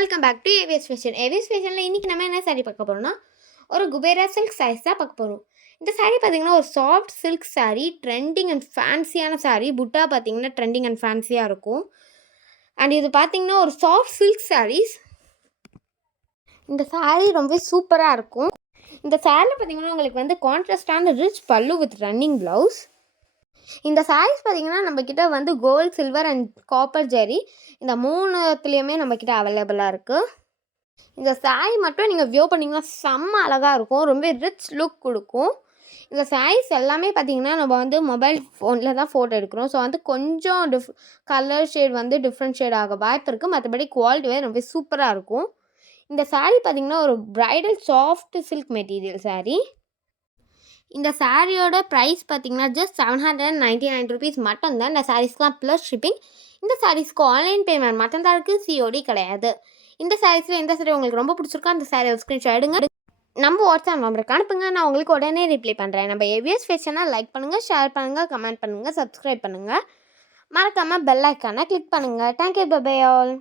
Welcome back to AVS fashion. ஏவிஎஸ் ஃபேஷனில் இன்றைக்கி நம்ம என்ன சாரீ பார்க்க போகிறோம்னா, ஒரு குபேரா சில்க் சாரீஸ் தான் பார்க்க போகிறோம். இந்த சாரீ பார்த்திங்கன்னா ஒரு soft silk sari, trending and ஃபேன்சியான சாரீ. புட்டா பார்த்திங்கன்னா ட்ரெண்டிங் அண்ட் ஃபேன்சியாக இருக்கும். அண்ட் இது பார்த்திங்கன்னா ஒரு சாஃப்ட் சில்க் சாரீஸ். இந்த சாரீ ரொம்ப சூப்பராக இருக்கும். இந்த சாரியில் பார்த்திங்கன்னா உங்களுக்கு வந்து கான்ட்ராஸ்டான ரிச் பல்லு வித் ரன்னிங் ப்ளவுஸ். இந்த சாரீஸ் பார்த்திங்கன்னா நம்மக்கிட்ட வந்து கோல்டு, சில்வர் அண்ட் காப்பர் ஜெரி இந்த மூணுத்துலேயுமே நம்மக்கிட்ட அவைலபிளாக இருக்குது. இந்த சாரீ மட்டும் நீங்கள் வியூ பண்ணிங்கன்னா செம்ம அழகாக இருக்கும். ரொம்ப ரிச் லுக் கொடுக்கும். இந்த சாரீஸ் எல்லாமே பார்த்திங்கன்னா நம்ம வந்து மொபைல் ஃபோனில் தான் ஃபோட்டோ எடுக்கிறோம். ஸோ வந்து கொஞ்சம் கலர் ஷேட் வந்து டிஃப்ரெண்ட் ஷேட் ஆக வாய்ப்பு இருக்குது. மற்றபடி குவாலிட்டியே ரொம்ப சூப்பராக இருக்கும். இந்த சாரீ பார்த்திங்கன்னா ஒரு bridal soft silk material sari. இந்த சாரியோட ப்ரைஸ் பார்த்திங்கன்னா ஜஸ்ட் 799 ருபீஸ் மட்டும்தான். இந்த சாரீஸ்லாம் ப்ளஸ் ஷிப்பிங். இந்த சாரீஸ்க்கு ஆன்லைன் பேமெண்ட் மட்டும்தான் இருக்குது, சிஓடி கிடையாது. இந்த சாரீஸில் எந்த சாரீ உங்களுக்கு ரொம்ப பிடிச்சிருக்கோ அந்த சாரீ ஸ்க்ரீன்ஷாட் எடுங்க, நம்ம வாட்ஸ்அப் நம்பருக்கு அனுப்புங்க. நான் உங்களுக்கு உடனே ரிப்ளை பண்ணுறேன். நம்ம ஏவிஎஸ் ஃபேஷனை லைக் பண்ணுங்கள், ஷேர் பண்ணுங்கள், கமெண்ட் பண்ணுங்கள், சப்ஸ்கிரைப் பண்ணுங்கள். மறக்காமல் பெல் ஐக்கானை கிளிக் பண்ணுங்கள். Thank you, bye bye all.